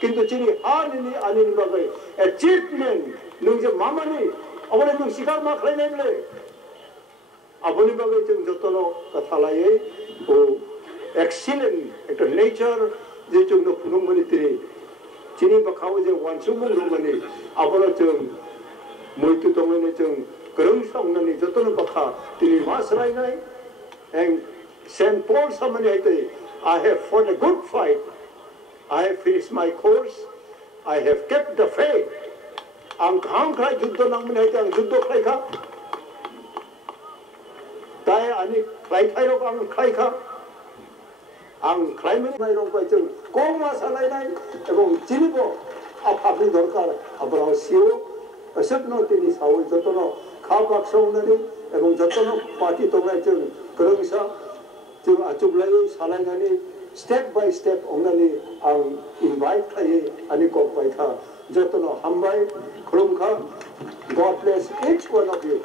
किंतु चिनी हानिनी आनिनी बागै अचीवमेंट नोंजे मामानि अबले नों सिखार मा खालायनायले अबनि बागै जों जतनो कथालायै ओ एक्सीलेंट एक नेचर जे जोंनो फुनुमनि तिरि चिनी बखाव जे वानसुमुं रुमनि अबलो जों मोइतु दंगने जों गोरों संनानि जतनो बखा तिरि मासरायनाय एंड सेंट पॉल समनि आइते I have fought a good fight. I have finished my course. I have kept the faith. Ang khang khai juddho nang mun haite ang juddho khai kha. Tai ani khai khai rok ang khai kha. Ang khai mani mai rok bai chung kong ma salai nai ebong chinibo apabli dorkar abrao sio asapno tini saul jotono kha bak saunani ebong jotono party tongai chung kerengsa जों आचुब्लायै सालायनानै step by step अंनानै आं invite खायै आनि कबाय खा जतनो हामबाय खुलुमखा God bless each one of you